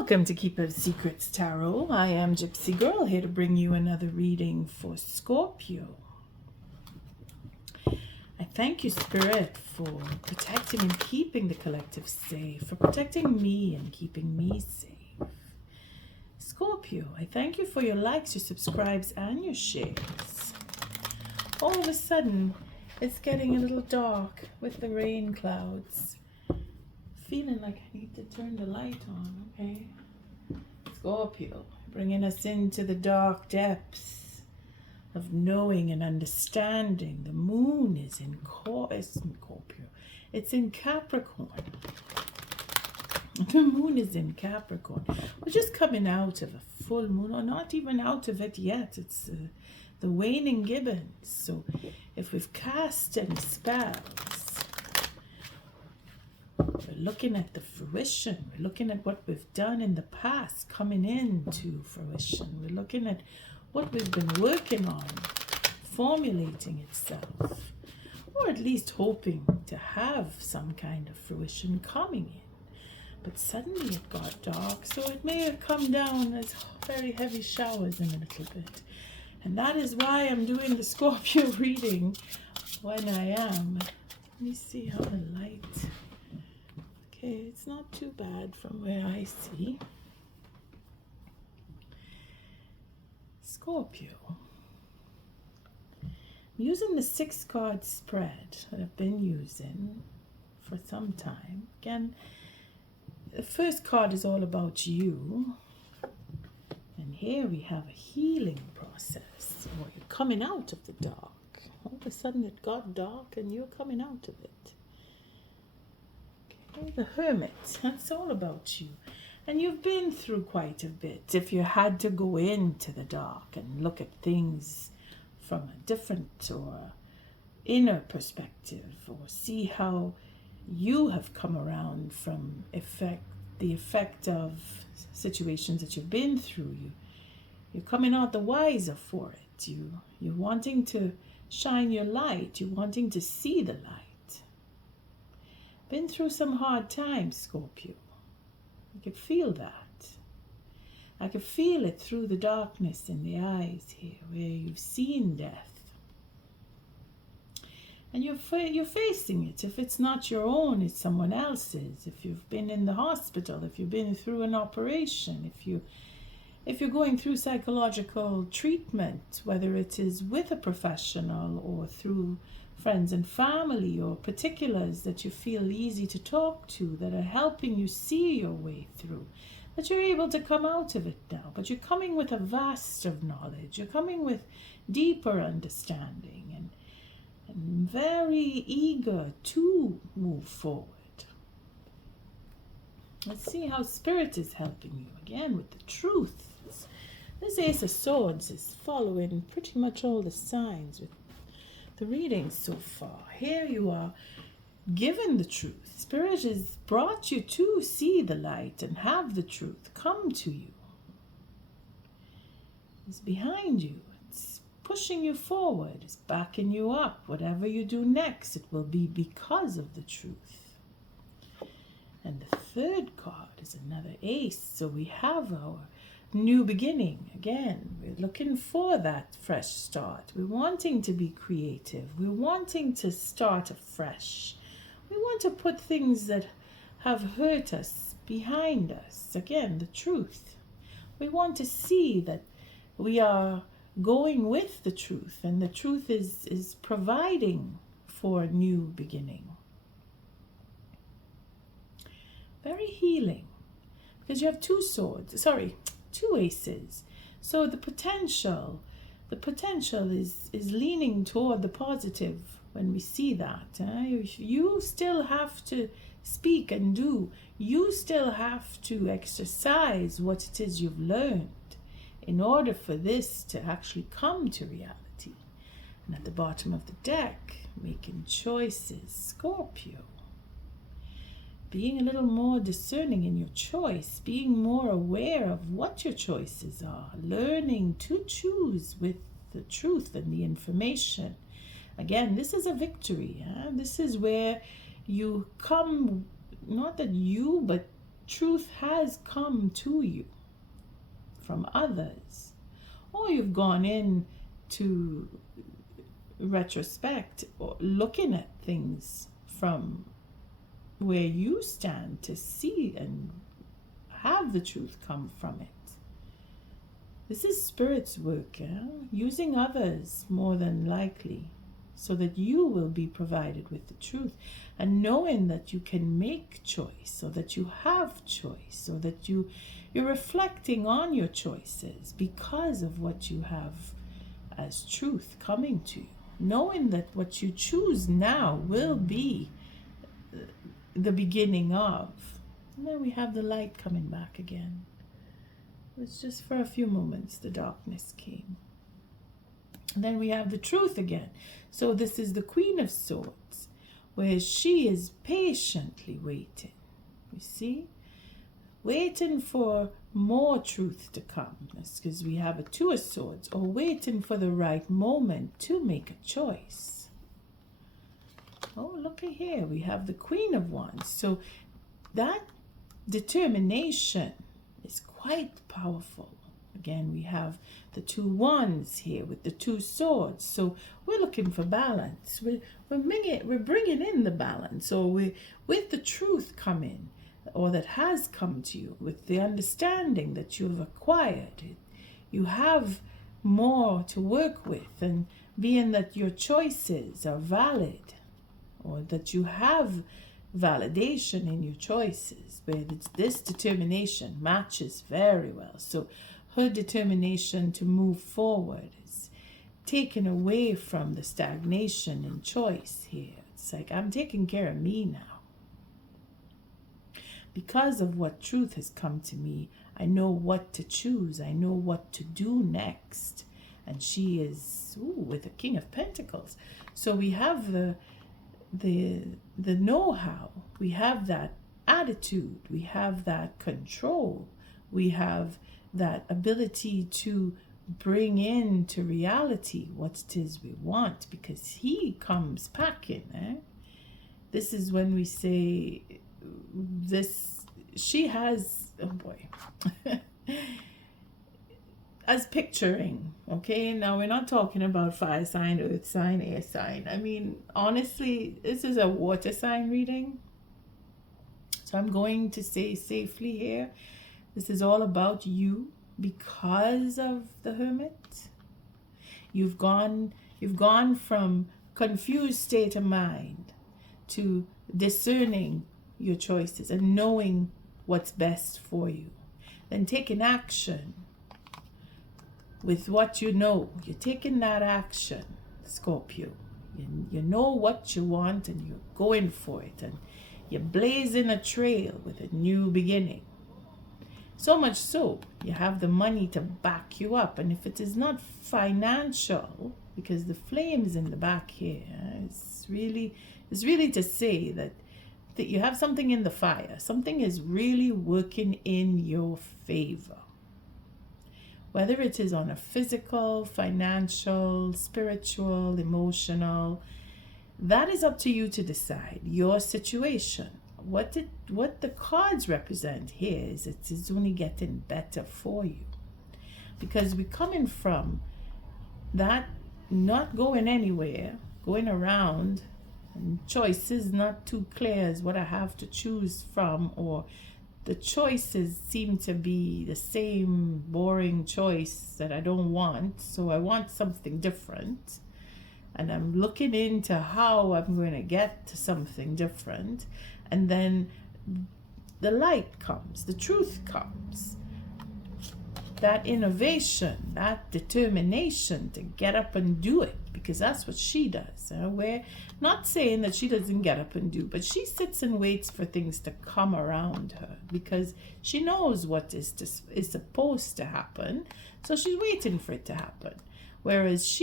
Welcome to Keeper Secrets Tarot. I am Gypsy Girl, here to bring you another reading for Scorpio. I thank you, Spirit, for protecting and keeping the collective safe, for protecting me and keeping me safe. Scorpio, I thank you for your likes, your subscribes, and your shares. All of a sudden, it's getting a little dark with the rain clouds. Feeling like I need to turn the light on, okay? Scorpio, bringing us into the dark depths of knowing and understanding. The moon is in Scorpio. It's in Capricorn. The moon is in Capricorn. We're just coming out of a full moon, or not even out of it yet. It's the waning gibbons. So if we've cast any spells, we're looking at the fruition. We're looking at what we've done in the past coming into fruition. We're looking at what we've been working on, formulating itself, or at least hoping to have some kind of fruition coming in. But suddenly it got dark, so it may have come down as very heavy showers in a little bit. And that is why I'm doing the Scorpio reading when I am. Let me see how the light... Okay, it's not too bad from where I see. Scorpio. I'm using the 6-card spread that I've been using for some time. Again, the first card is all about you. And here we have a healing process. Or you're coming out of the dark. All of a sudden it got dark and you're coming out of it. The Hermit, that's all about you. And you've been through quite a bit. If you had to go into the dark and look at things from a different or inner perspective, or see how you have come around from the effect of situations that you've been through, you're coming out the wiser for it. You're wanting to shine your light. You're wanting to see the light. Been through some hard times, Scorpio. I could feel that. I could feel it through the darkness in the eyes here, where you've seen death. And you're facing it. If it's not your own, it's someone else's. If you've been in the hospital, if you've been through an operation, if you're going through psychological treatment, whether it is with a professional or through friends and family, or particulars that you feel easy to talk to, that are helping you see your way through, that you're able to come out of it now. But you're coming with a vast of knowledge. You're coming with deeper understanding and very eager to move forward. Let's see how Spirit is helping you again with the truth. This Ace of Swords is following pretty much all the signs with the reading so far. Here you are given the truth. Spirit has brought you to see the light and have the truth come to you. It's behind you. It's pushing you forward. It's backing you up. Whatever you do next, it will be because of the truth. And the third card is another ace. So we have our new beginning. Again, we're looking for that fresh start. We're wanting to be creative. We're wanting to start afresh. We want to put things that have hurt us behind us. Again, the truth. We want to see that we are going with the truth, and the truth is providing for a new beginning. Very healing, because you have two aces. So the potential is leaning toward the positive when we see that. You still have to speak and do. You still have to exercise what it is you've learned in order for this to actually come to reality. And at the bottom of the deck, making choices, Scorpio. Being a little more discerning in your choice, being more aware of what your choices are, learning to choose with the truth and the information. Again, this is a victory. This is where you come, not that you, but truth has come to you from others, or you've gone in to retrospect or looking at things from where you stand to see and have the truth come from it. This is Spirit's work, using others more than likely so that you will be provided with the truth, and knowing that you can make choice, so that you have choice, so that you're reflecting on your choices because of what you have as truth coming to you, knowing that what you choose now will be the beginning of. And then we have the light coming back again. It's just for a few moments the darkness came. And then we have the truth again. So this is the Queen of Swords, where she is patiently waiting. You see? Waiting for more truth to come. That's because we have a Two of Swords, or waiting for the right moment to make a choice. Oh, look at here. We have the Queen of Wands. So that determination is quite powerful. Again, we have the two wands here with the two swords. So we're looking for balance. We're bringing in the balance. So with the truth coming, or that has come to you, with the understanding that you've acquired, you have more to work with, and being that your choices are valid, or that you have validation in your choices, where this determination matches very well. So her determination to move forward is taken away from the stagnation in choice here. It's like, I'm taking care of me now. Because of what truth has come to me, I know what to choose. I know what to do next. And she is with the King of Pentacles. So we have the know-how. We have that attitude. We have that control. We have that ability to bring into reality what it is we want, because he comes packing. This is when we say this, she has, oh boy, as picturing, okay? Now we're not talking about fire sign, earth sign, air sign. I mean, honestly, this is a water sign reading. So I'm going to say safely here, this is all about you because of the Hermit. You've gone from confused state of mind to discerning your choices and knowing what's best for you. Then taking action with what you know. You're taking that action, Scorpio. You know what you want and you're going for it. And you're blazing a trail with a new beginning. So much so, you have the money to back you up. And if it is not financial, because the flame is in the back here, it's really to say that you have something in the fire. Something is really working in your favor. Whether it is on a physical, financial, spiritual, emotional, that is up to you to decide. Your situation. What the cards represent here is it is only getting better for you. Because we're coming from that not going anywhere, going around, and choices not too clear as what I have to choose from, or the choices seem to be the same boring choice that I don't want, so I want something different. And I'm looking into how I'm going to get to something different. And then the light comes, the truth comes. That innovation, that determination to get up and do it, because that's what she does. We're not saying that she doesn't get up and do, but she sits and waits for things to come around her because she knows what is supposed to happen. So she's waiting for it to happen. Whereas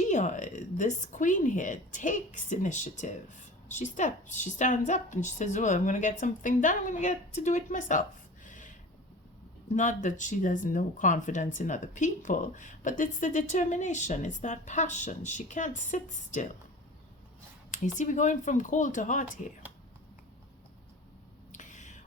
this queen here, takes initiative. She stands up and she says, well, I'm going to get something done. I'm going to get to do it myself. Not that she has no confidence in other people, but it's the determination. It's that passion. She can't sit still. You see, we're going from cold to hot here.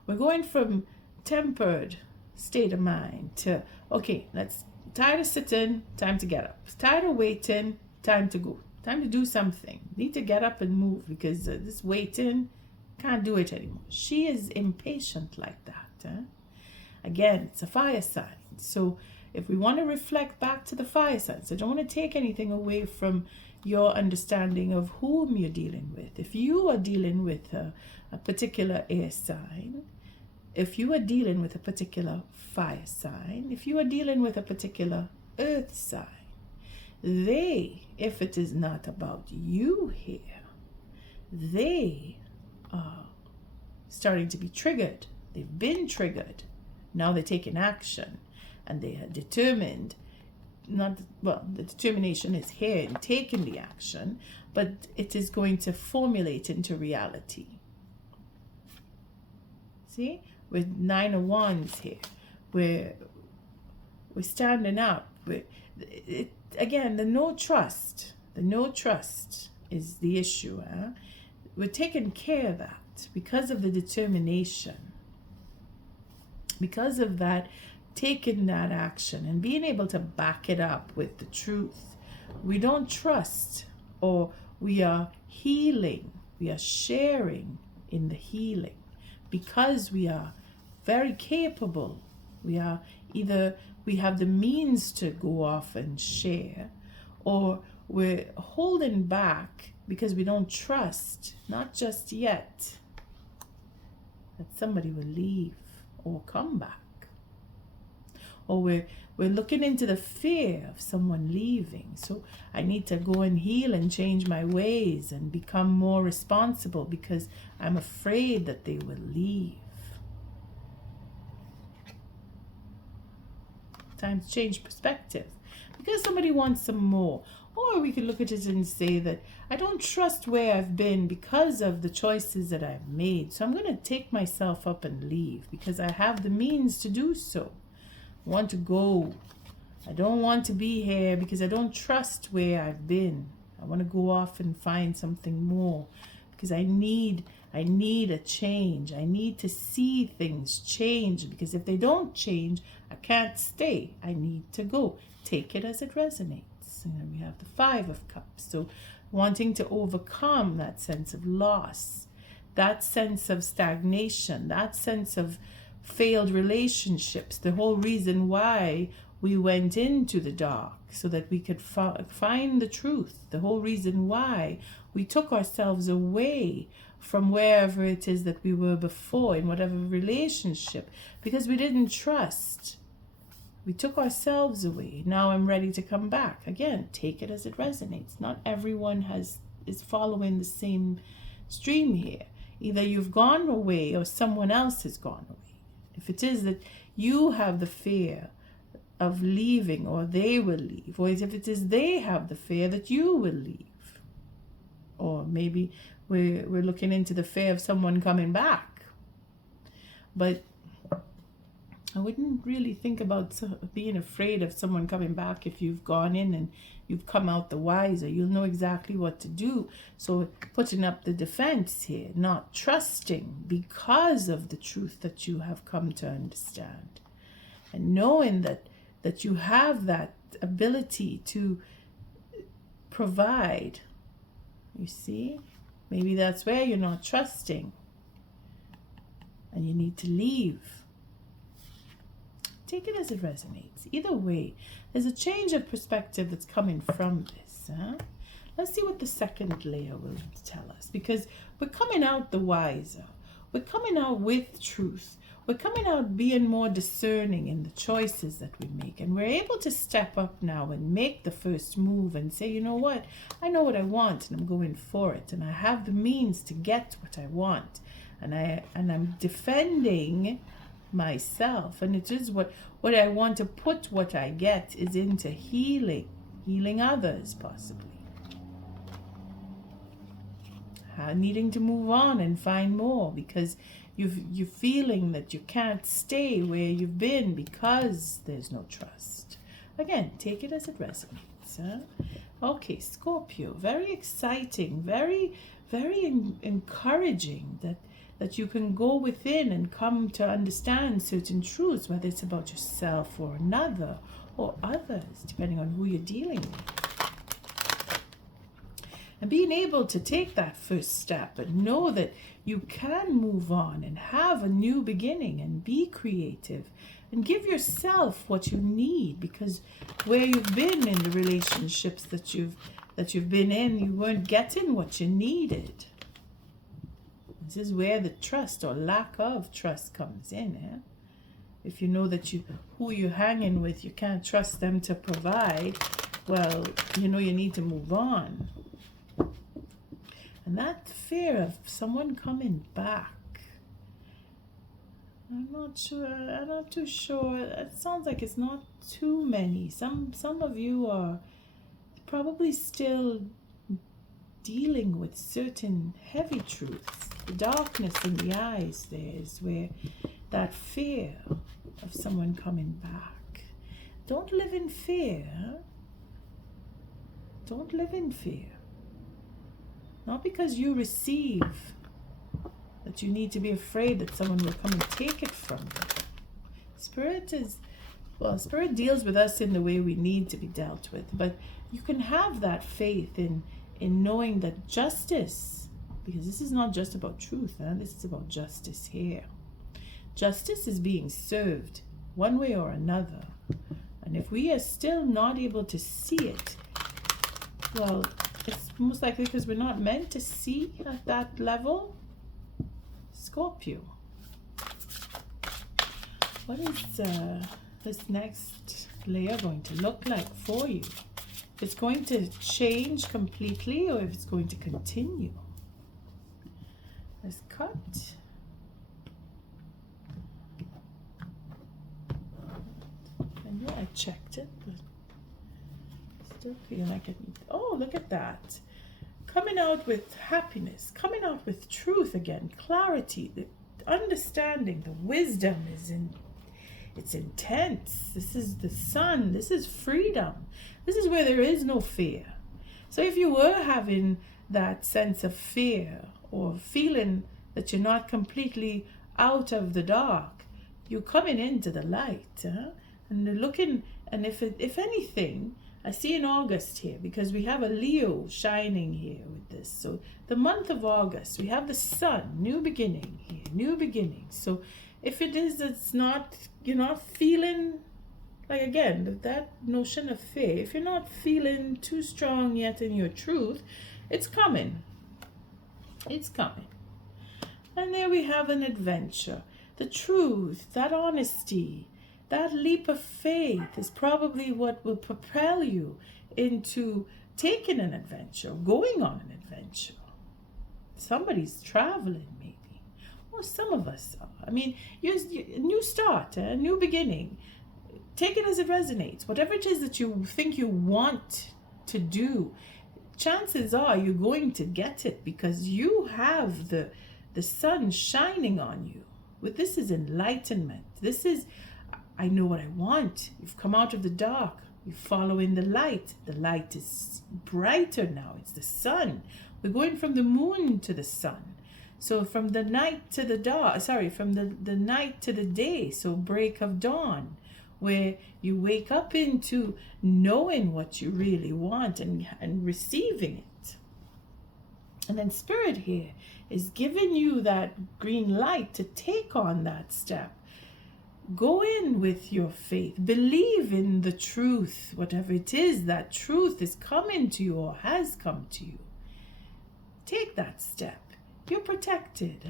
We're going from tempered state of mind to, okay, let's, tired of sitting, time to get up. Tired of waiting, time to go. Time to do something. Need to get up and move because this waiting, can't do it anymore. She is impatient like that. Again, it's a fire sign. So if we want to reflect back to the fire signs, I don't want to take anything away from your understanding of whom you're dealing with. If you are dealing with a particular air sign, if you are dealing with a particular fire sign, if you are dealing with a particular earth sign, they, if it is not about you here, they are starting to be triggered. They've been triggered. Now they're taking action and they are determined. The determination is here in taking the action, but it is going to formulate into reality. See? With 9 of Wands here, we're standing up. Again, the no trust is the issue. We're taking care of that because of the determination, because of that, taking that action and being able to back it up with the truth. We don't trust, or we are healing, we are sharing in the healing because we are very capable. We are either, we have the means to go off and share, or we're holding back because we don't trust, not just yet, that somebody will leave or come back. Or we're looking into the fear of someone leaving. So I need to go and heal and change my ways and become more responsible because I'm afraid that they will leave. Time to change perspective because somebody wants some more. Or we could look at it and say that I don't trust where I've been because of the choices that I've made. So I'm going to take myself up and leave because I have the means to do so. I want to go. I don't want to be here because I don't trust where I've been. I want to go off and find something more because I need a change. I need to see things change because if they don't change, I can't stay. I need to go. Take it as it resonates. And then we have the 5 of Cups. So wanting to overcome that sense of loss, that sense of stagnation, that sense of failed relationships, the whole reason why we went into the dark so that we could find the truth, the whole reason why we took ourselves away from wherever it is that we were before in whatever relationship because we didn't trust. We took ourselves away. Now I'm ready to come back. Again, take it as it resonates. Not everyone is following the same stream here. Either you've gone away or someone else has gone away. If it is that you have the fear of leaving or they will leave, or if it is they have the fear that you will leave, or maybe we're looking into the fear of someone coming back. But I wouldn't really think about being afraid of someone coming back if you've gone in and you've come out the wiser. You'll know exactly what to do. So putting up the defense here, not trusting because of the truth that you have come to understand. And knowing that you have that ability to provide. You see? Maybe that's where you're not trusting. And you need to leave. Take it as it resonates. Either way, there's a change of perspective that's coming from this. Let's see what the second layer will tell us. Because we're coming out the wiser. We're coming out with truth. We're coming out being more discerning in the choices that we make. And we're able to step up now and make the first move and say, you know what? I know what I want and I'm going for it. And I have the means to get what I want. And I'm defending myself, and it is what I want to put what I get is into healing others, possibly needing to move on and find more because you're feeling that you can't stay where you've been because there's no trust. Again, take it as it resonates. Okay, Scorpio, very exciting, very very encouraging that that you can go within and come to understand certain truths, whether it's about yourself or another or others, depending on who you're dealing with. And being able to take that first step and know that you can move on and have a new beginning and be creative and give yourself what you need, because where you've been in the relationships that you've been in, you weren't getting what you needed. This is where the trust or lack of trust comes in. If you know that who you're hanging with, you can't trust them to provide, well, you know you need to move on. And that fear of someone coming back, I'm not too sure. It sounds like it's not too many. Some of you are probably still dealing with certain heavy truths. The darkness in the eyes there is where that fear of someone coming back. Don't live in fear. Don't live in fear. Not because you receive that you need to be afraid that someone will come and take it from you. Spirit deals with us in the way we need to be dealt with, but you can have that faith in knowing that justice, because this is not just about truth, this is about justice here. Justice is being served one way or another. And if we are still not able to see it, well, it's most likely because we're not meant to see at that level. Scorpio, what is this next layer going to look like for you? If it's going to change completely or if it's going to continue. Let's cut. And yeah, I checked it, but still feel like it. Oh, look at that. Coming out with happiness, coming out with truth again, clarity, the understanding, the wisdom it's intense. This is the sun. This is freedom. This is where there is no fear. So if you were having that sense of fear or feeling that you're not completely out of the dark, you're coming into the light. And you're looking, and if anything, I see in August here, because we have a Leo shining here with this. So the month of August, we have the sun, new beginning here, new beginning. So if it's not, you're not feeling, like again, that notion of fear, if you're not feeling too strong yet in your truth, it's coming. It's coming. And there we have an adventure. The truth, that honesty, that leap of faith is probably what will propel you into taking an adventure, going on an adventure. Somebody's traveling, maybe. Or some of us are. I mean, a new start, a new beginning. Take it as it resonates. Whatever it is that you think you want to do, chances are you're going to get it because you have the sun shining on you. But this is enlightenment. This is, I know what I want. You've come out of the dark. You're following the light. The light is brighter now. It's the sun. We're going from the moon to the sun. So from the night to the dark, from the night to the day. So break of dawn, where you wake up into knowing what you really want and receiving it. And then Spirit here is giving you that green light to take on that step. Go in with your faith. Believe in the truth, whatever it is, that truth is coming to you or has come to you. Take that step. You're protected.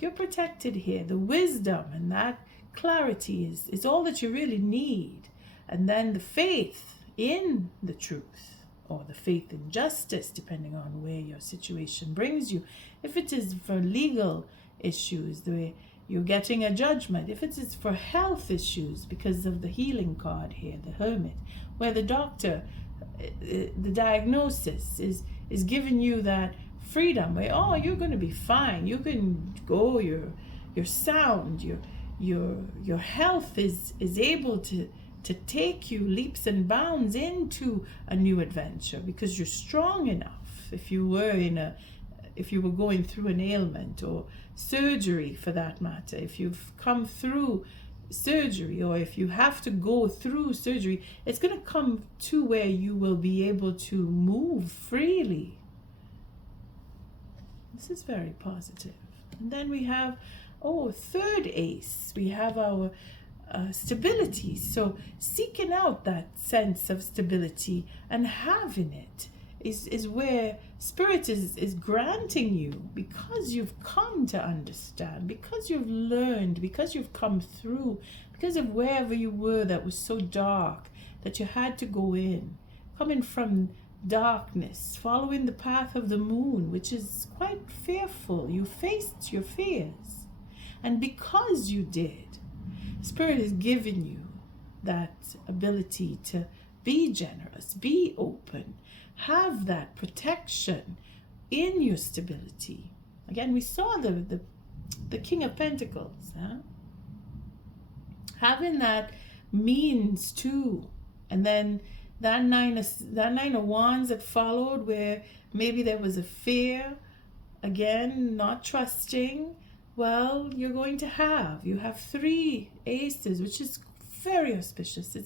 You're protected here. The wisdom and that clarity is all that you really need. And then the faith in the truth, or the faith in justice, depending on where your situation brings you. If it is for legal issues, the way you're getting a judgment. If it is for health issues, because of the healing card here, the Hermit, where the doctor, the diagnosis is giving you that freedom, where, oh, you're going to be fine. You can go, you're sound, your health is able to take you leaps and bounds into a new adventure because you're strong enough. If you were in if you were going through an ailment, or surgery for that matter, if you've come through surgery, or if you have to go through surgery, it's going to come to where you will be able to move freely. This is very positive. And then we have, third ace, we have our stability. So seeking out that sense of stability and having it is where Spirit is granting you, because you've come to understand, because you've learned, because you've come through, because of wherever you were that was so dark that you had to go in, coming from darkness, following the path of the moon, which is quite fearful. You faced your fears, and because you did, Spirit is giving you that ability to be generous, be open, have that protection in your stability. Again, we saw the King of Pentacles, having that means too, and then that nine of wands that followed, where maybe there was a fear, again, not trusting. Well, you're going to you have 3 aces, which is very auspicious.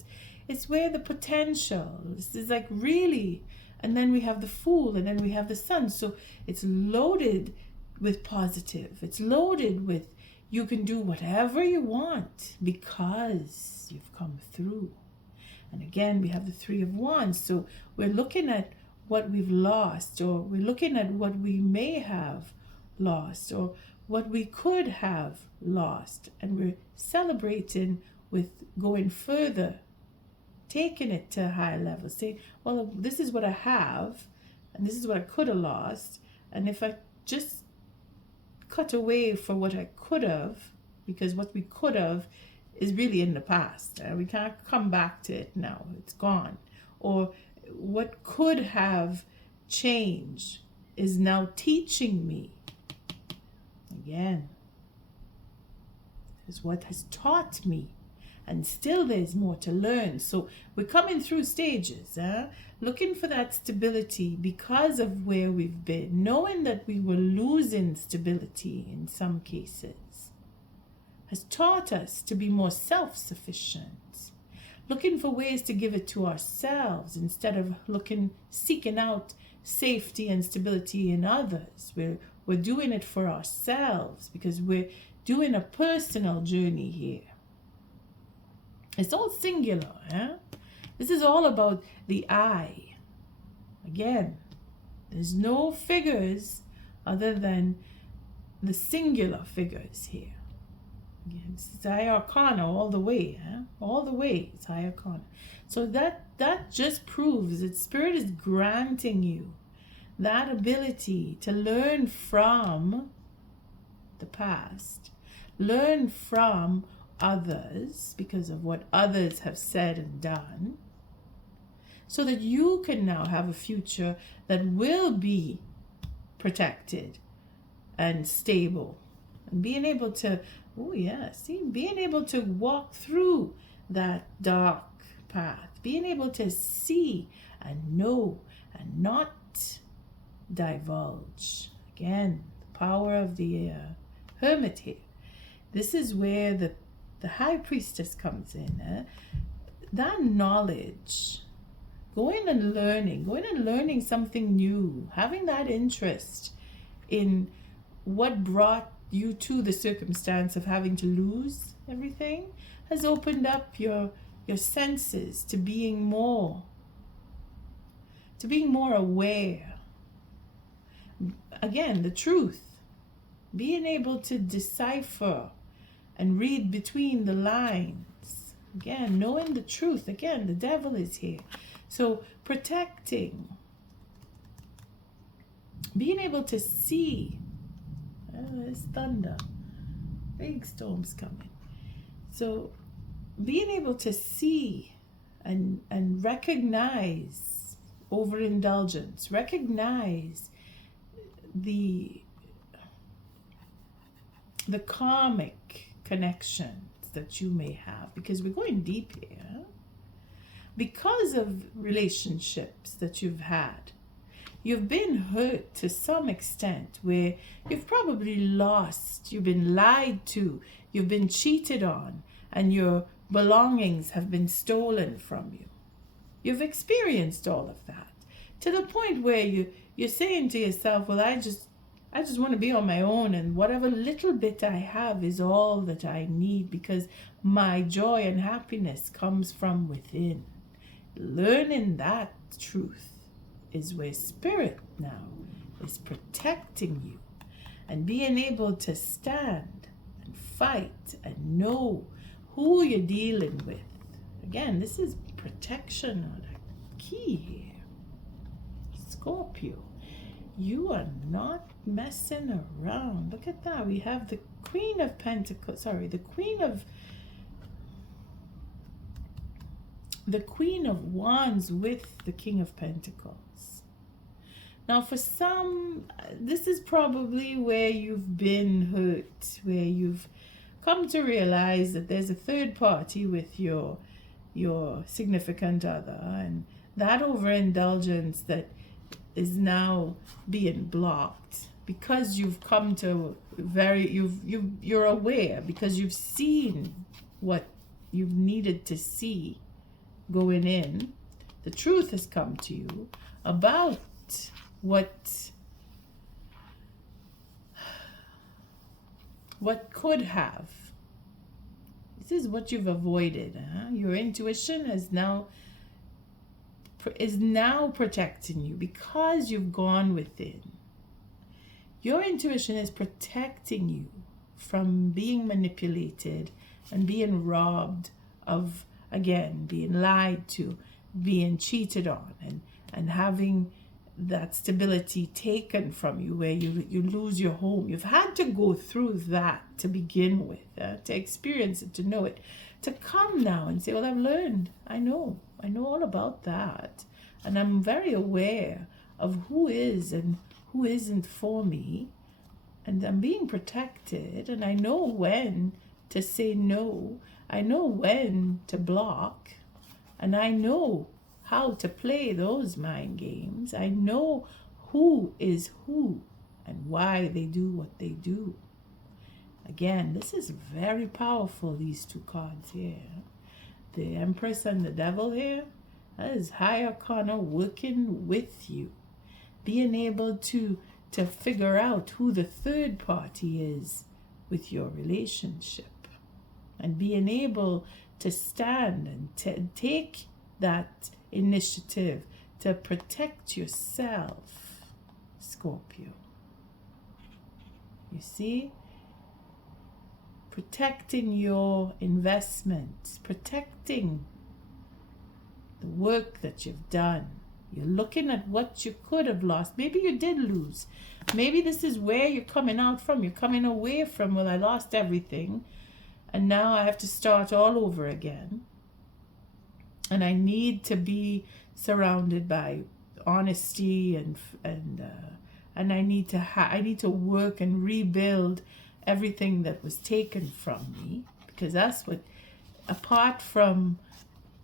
It's where the potential is like really, and then we have the Fool, and then we have the Sun. So it's loaded with positive. It's loaded with, you can do whatever you want because you've come through. And again, we have the 3 of Wands. So we're looking at what we've lost, or we're looking at what we may have lost, or what we could have lost. And we're celebrating with going further, taking it to a higher level, saying, well, this is what I have, and this is what I could have lost. And if I just cut away from what I could have, because what we could have is really in the past. We can't come back to it now. It's gone. Or what could have changed is now teaching me. Again, is what has taught me. And still there's more to learn. So we're coming through stages, looking for that stability because of where we've been, knowing that we were losing stability in some cases, has taught us to be more self-sufficient, looking for ways to give it to ourselves instead of seeking out safety and stability in others. We're doing it for ourselves because we're doing a personal journey here. It's all singular. This is all about the I. Again, there's no figures other than the singular figures here. Again, it's High Arcana all the way. All the way it's High Arcana. So that just proves that Spirit is granting you that ability to learn from the past, learn from others because of what others have said and done, so that you can now have a future that will be protected and stable, and being able to being able to walk through that dark path, being able to see and know and not divulge. Again, the power of the Hermit here. This is where the High Priestess comes in. That knowledge, going and learning something new, having that interest in what brought you to the circumstance of having to lose everything, has opened up your senses to being more aware. Again, the truth, being able to decipher and read between the lines. Again, knowing the truth. Again, the devil is here. So protecting, being able to see. There's thunder, big storms coming. So being able to see and recognize overindulgence, recognize the karmic connections that you may have, because we're going deep here, because of relationships that you've had. you've been hurt to some extent, where you've probably lost, you've been lied to, you've been cheated on, and your belongings have been stolen from you. You've experienced all of that to the point where you're saying to yourself, well, I just want to be on my own, and whatever little bit I have is all that I need, because my joy and happiness comes from within. Learning that truth is where spirit now is protecting you, and being able to stand and fight and know who you're dealing with. Again, this is protection on a key here. Scorpio, you are not messing around. Look at that. We have the Queen of Pentacles, the Queen of Wands with the King of Pentacles. Now, for some, this is probably where you've been hurt, where you've come to realize that there's a third party with your significant other, and that overindulgence that is now being blocked because you've come to you're aware, because you've seen what you've needed to see going in. The truth has come to you about what could have. This is what you've avoided. Your intuition is now protecting you because you've gone within. Your intuition is protecting you from being manipulated and being robbed of, again, being lied to, being cheated on, and having that stability taken from you, where you lose your home. You've had to go through that to begin with, to experience it, to know it, to come now and say, well, I've learned. I know all about that, and I'm very aware of who is and who isn't for me, and I'm being protected, and I know when to say no, I know when to block, and I know how to play those mind games. I know who is who and why they do what they do. Again, this is very powerful, these two cards here. The Empress and the Devil here, that is High Arcana working with you. Being able to figure out who the third party is with your relationship. And being able to stand and take that initiative to protect yourself, Scorpio. You see? Protecting your investments, protecting the work that you've done. You're looking at what you could have lost. Maybe you did lose. Maybe this is where you're coming out from. You're coming away from, well, I lost everything, and now I have to start all over again. And I need to be surrounded by honesty, and I need to work and rebuild everything that was taken from me, because that's what, apart from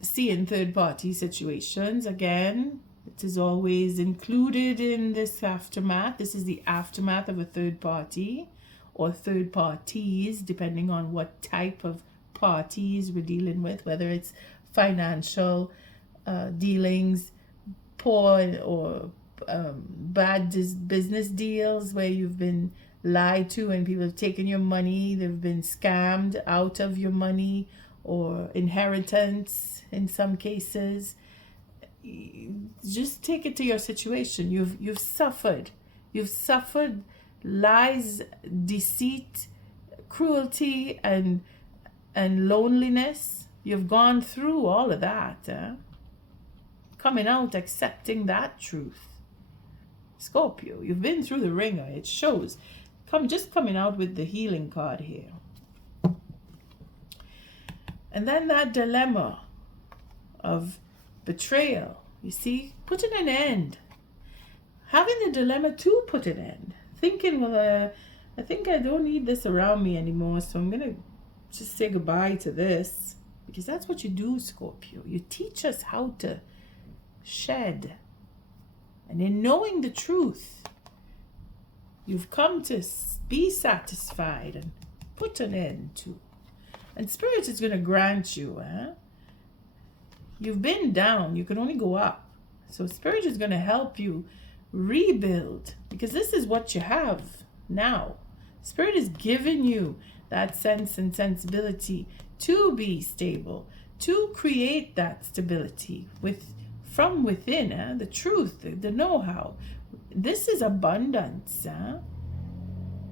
seeing third party situations, again, it is always included in this aftermath. This is the aftermath of a third party or third parties, depending on what type of parties we're dealing with, whether it's financial dealings, poor or bad business deals where you've been lied to and people have taken your money, they've been scammed out of your money, or inheritance in some cases. Just take it to your situation. You've suffered lies, deceit, cruelty, and loneliness. You've gone through all of that. Coming out, accepting that truth. Scorpio, you've been through the ringer. It shows. Coming out with the healing card here. And then that dilemma of betrayal. You see, putting an end. Having the dilemma to put an end. Thinking, well, I think I don't need this around me anymore, so I'm going to just say goodbye to this. Because that's what you do, Scorpio. You teach us how to shed And in knowing the truth, you've come to be satisfied and put an end to. And Spirit is going to grant you, you've been down, you can only go up. So Spirit is going to help you rebuild, because this is what you have now. Spirit is giving you that sense and sensibility to be stable, to create that stability from within, the truth, the know-how. This is abundance.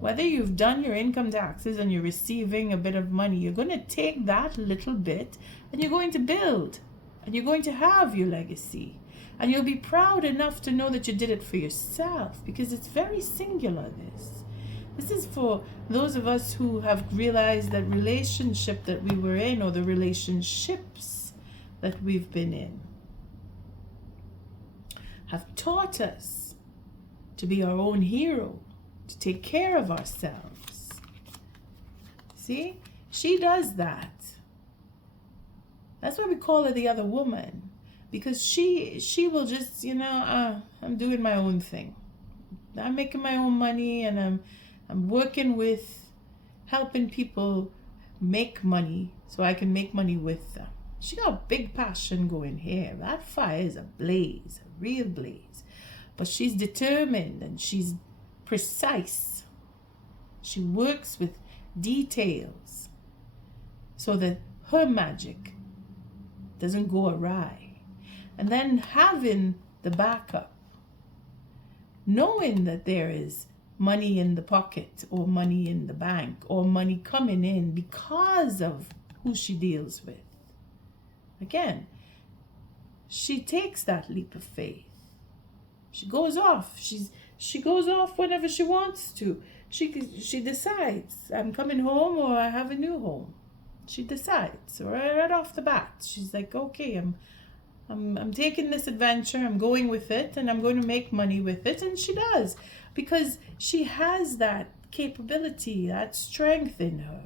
Whether you've done your income taxes and you're receiving a bit of money, you're going to take that little bit and you're going to build, and you're going to have your legacy. And you'll be proud enough to know that you did it for yourself, because it's very singular, this. This is for those of us who have realized that relationship that we were in, or the relationships that we've been in, have taught us to be our own hero, to take care of ourselves. See? She does that. That's why we call her the other woman. Because she will just, I'm doing my own thing. I'm making my own money, and I'm working with helping people make money so I can make money with them. She got a big passion going here. That fire is a blaze, a real blaze. But she's determined and she's precise. She works with details so that her magic doesn't go awry. And then having the backup, knowing that there is money in the pocket, or money in the bank, or money coming in because of who she deals with. Again, she takes that leap of faith. She goes off. She goes off whenever she wants to. She decides, I'm coming home, or I have a new home. She decides right off the bat. She's like, okay, I'm taking this adventure, I'm going with it, and I'm going to make money with it. And she does, because she has that capability, that strength in her,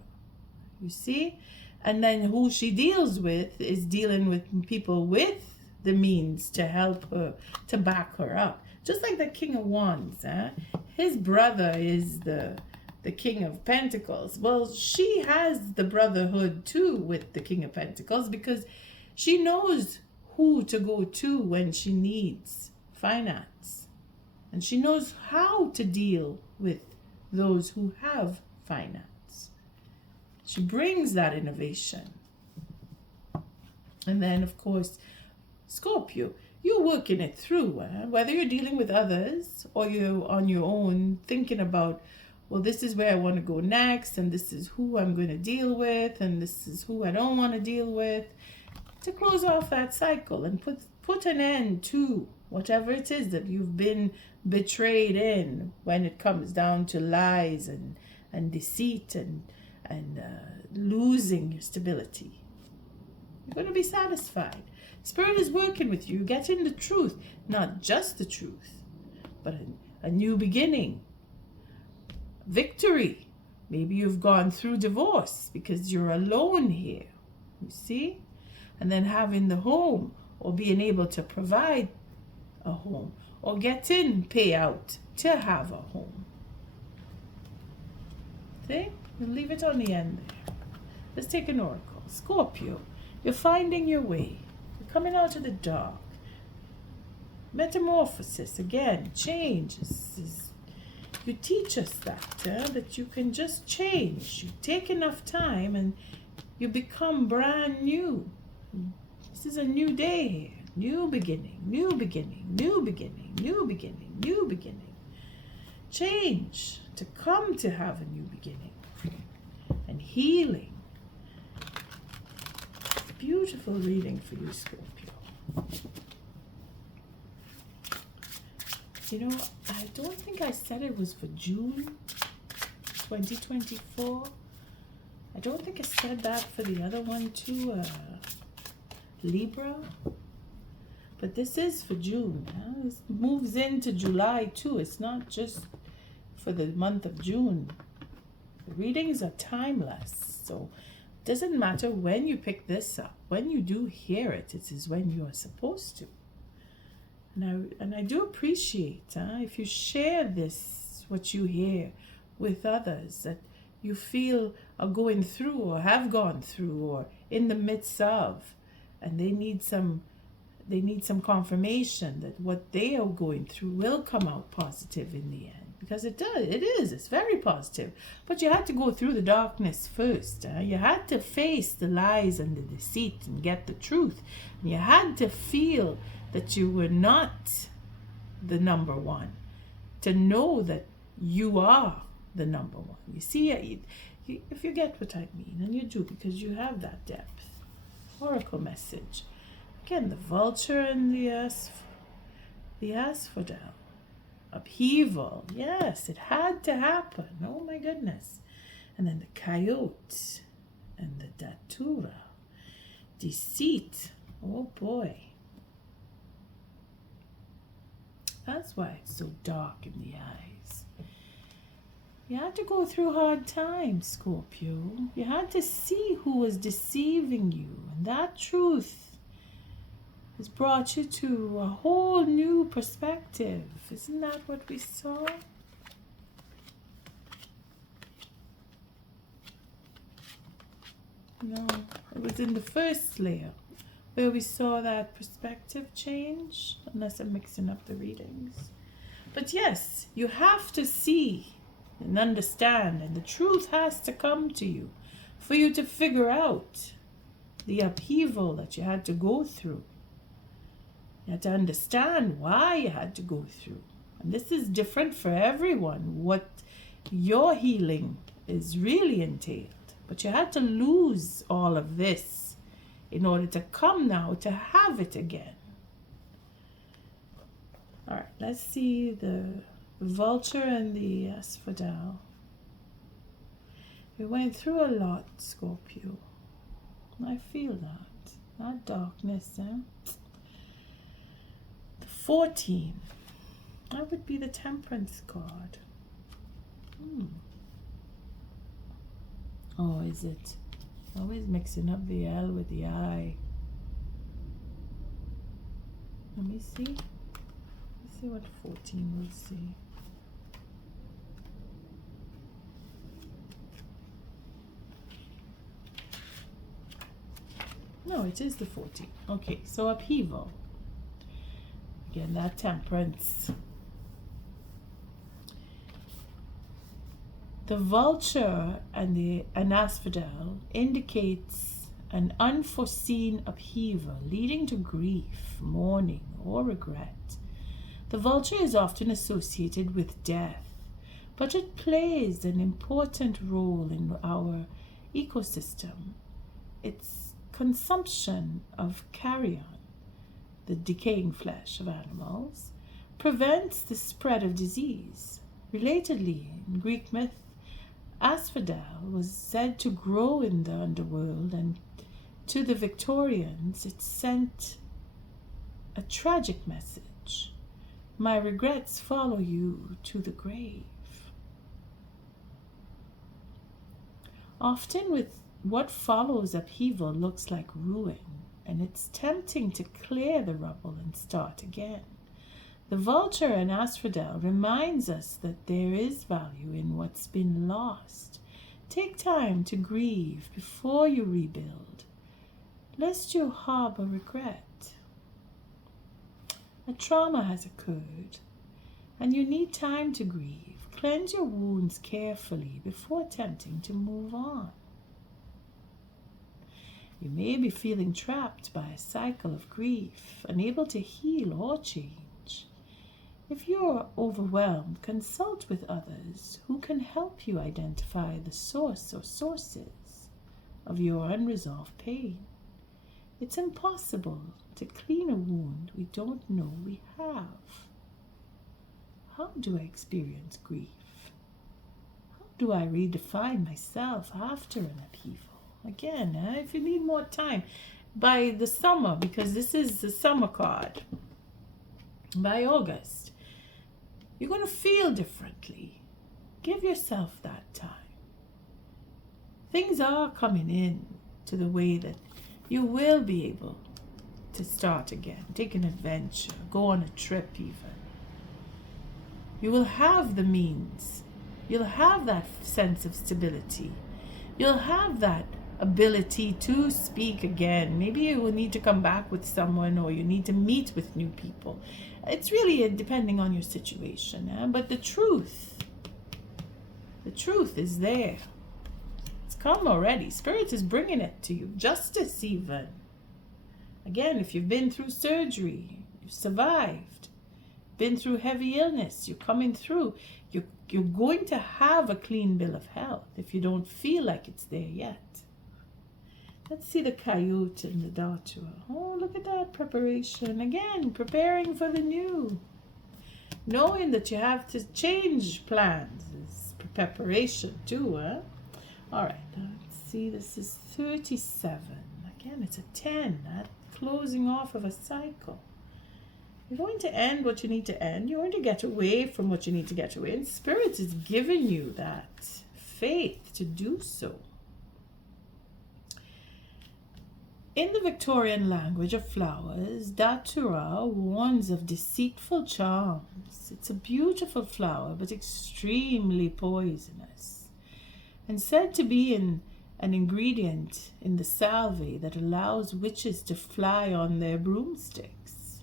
you see. And then who she deals with is dealing with people with the means to help her, to back her up. Just like the King of Wands, his brother is the King of Pentacles. Well, she has the brotherhood too with the King of Pentacles, because she knows who to go to when she needs finance. And she knows how to deal with those who have finance. She brings that innovation. And then, of course, Scorpio, you're working it through. Whether you're dealing with others or you're on your own thinking about, well, this is where I want to go next, and this is who I'm going to deal with, and this is who I don't want to deal with. To close off that cycle and put an end to whatever it is that you've been betrayed in, when it comes down to lies and deceit and losing your stability. You're going to be satisfied. Spirit is working with you, getting the truth, not just the truth, but a new beginning, victory. Maybe you've gone through divorce because you're alone here, you see? And then having the home, or being able to provide a home, or getting payout to have a home. See? We'll leave it on the end there. Let's take an oracle. Scorpio, you're finding your way. You're coming out of the dark. Metamorphosis, again, change. You teach us that you can just change. You take enough time and you become brand new. This is a new day here. New beginning, new beginning, new beginning, new beginning, new beginning. Change to come to have a new beginning. And healing. Beautiful reading for you, Scorpio. I don't think I said it was for June 2024. I don't think I said that for the other one too, Libra. But this is for June. This moves into July too. It's not just for the month of June. The readings are timeless. So it doesn't matter when you pick this up. When you do hear it, it is when you are supposed to. And I do appreciate if you share this, what you hear, with others that you feel are going through or have gone through or in the midst of, and they need some confirmation that what they are going through will come out positive in the end, because it's very positive. But you had to go through the darkness first. You had to face the lies and the deceit and get the truth, and you had to feel that you were not the number one, to know that you are the number one. You see, if you get what I mean, and you do, because you have that depth. Oracle message. Again, the vulture and the asphodel. Upheaval. Yes, it had to happen. Oh my goodness. And then the coyote and the datura. Deceit. Oh boy. That's why it's so dark in the eyes. You had to go through hard times, Scorpio. You had to see who was deceiving you. And that truth has brought you to a whole new perspective. Isn't that what we saw? No, it was in the first layer where we saw that perspective change, unless I'm mixing up the readings. But yes, you have to see and understand, and the truth has to come to you for you to figure out the upheaval that you had to go through. You had to understand why you had to go through. And this is different for everyone, what your healing is really entailed. But you had to lose all of this in order to come now to have it again. All right, let's see the vulture and the asphodel. We went through a lot, Scorpio. I feel that darkness. The 14, that would be the Temperance card. Oh, is it? Always mixing up the L with the I. Let me see. Let's see what 14 will see. No, it is the 14. Okay, so upheaval. Again, that Temperance. The vulture and the asphodel indicates an unforeseen upheaval leading to grief, mourning, or regret. The vulture is often associated with death, but it plays an important role in our ecosystem. Its consumption of carrion, the decaying flesh of animals, prevents the spread of disease. Relatedly, in Greek myth, asphodel was said to grow in the underworld, and to the Victorians it sent a tragic message. My regrets follow you to the grave. Often with what follows upheaval looks like ruin, and it's tempting to clear the rubble and start again. The vulture and asphodel reminds us that there is value in what's been lost. Take time to grieve before you rebuild, lest you harbor regret. A trauma has occurred, and you need time to grieve. Cleanse your wounds carefully before attempting to move on. You may be feeling trapped by a cycle of grief, unable to heal or change. If you are overwhelmed, consult with others who can help you identify the source or sources of your unresolved pain. It's impossible to clean a wound we don't know we have. How do I experience grief? How do I redefine myself after an upheaval? Again, if you need more time, by the summer, because this is the summer card, by August, you're going to feel differently. Give yourself that time. Things are coming in to the way that you will be able to start again, take an adventure, go on a trip even. You will have the means. You'll have that sense of stability. You'll have that ability to speak again. Maybe you will need to come back with someone, or you need to meet with new people. It's really depending on your situation. But the truth is there. It's come already. Spirit is bringing it to you. Justice even. Again, if you've been through surgery, you've survived, been through heavy illness, you're coming through, you're going to have a clean bill of health if you don't feel like it's there yet. Let's see the coyote and the datura. Oh, look at that preparation. Again, preparing for the new. Knowing that you have to change plans is preparation too, huh? All right, let's see. This is 37. Again, it's a 10. That closing off of a cycle. You're going to end what you need to end. You're going to get away from what you need to get away. And Spirit is giving you that faith to do so. In the Victorian language of flowers, datura warns of deceitful charms. It's a beautiful flower, but extremely poisonous, and said to be an ingredient in the salve that allows witches to fly on their broomsticks.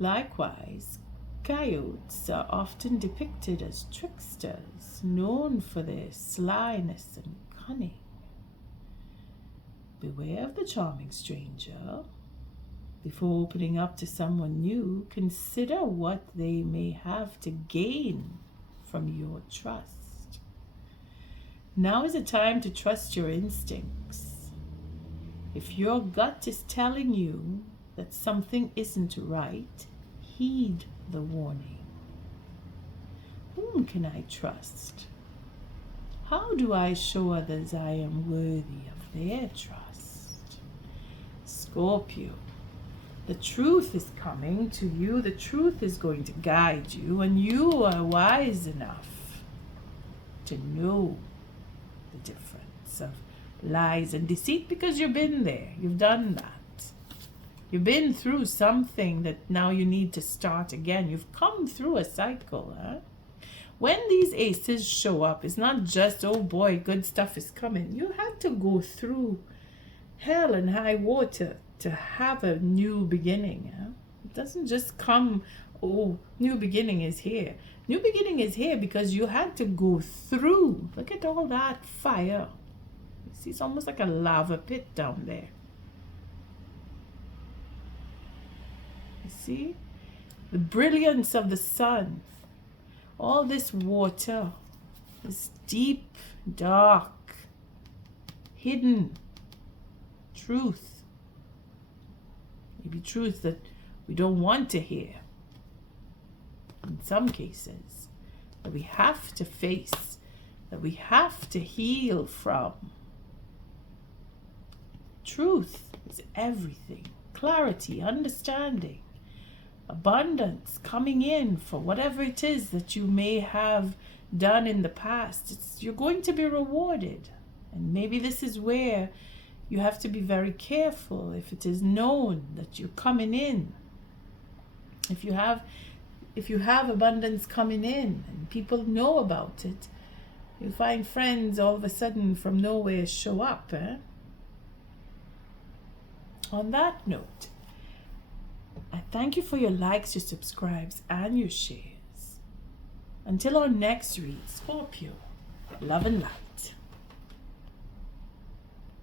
Likewise, coyotes are often depicted as tricksters, known for their slyness and cunning. Beware of the charming stranger. Before opening up to someone new, consider what they may have to gain from your trust. Now is a time to trust your instincts. If your gut is telling you that something isn't right, heed the warning. Whom can I trust? How do I show others I am worthy of their trust? Scorpio, the truth is coming to you. The truth is going to guide you, and you are wise enough to know the difference of lies and deceit because you've been there. You've done that. You've been through something that now you need to start again. You've come through a cycle. When these aces show up, it's not just, oh boy, good stuff is coming. You had to go through hell and high water to have a new beginning. It doesn't just come, oh, new beginning is here. New beginning is here because you had to go through. Look at all that fire. You see, it's almost like a lava pit down there. You see? The brilliance of the sun. All this water. This deep, dark, hidden truth. Maybe truth that we don't want to hear. In some cases, that we have to face, that we have to heal from. Truth is everything. Clarity, understanding, abundance coming in for whatever it is that you may have done in the past. You're going to be rewarded. And maybe this is where you have to be very careful if it is known that you're coming in. If you have abundance coming in and people know about it, you find friends all of a sudden from nowhere show up. On that note, I thank you for your likes, your subscribes, and your shares. Until our next read, Scorpio, love and light.